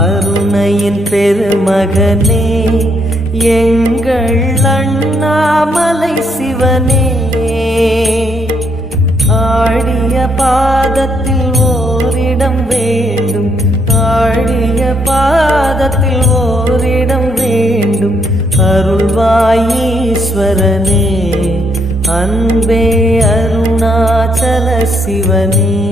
அருணையின் பெருமகனே எங்கள் அண்ணாமலை சிவனே, ஆடிய பாதத்தில் ஓரிடம் வேண்டும், ஆடிய பாதத்தில் ஓரிடம் வேண்டும். அருள்வாயீஸ்வரனே, அன்பே அருணாச்சல சிவனே.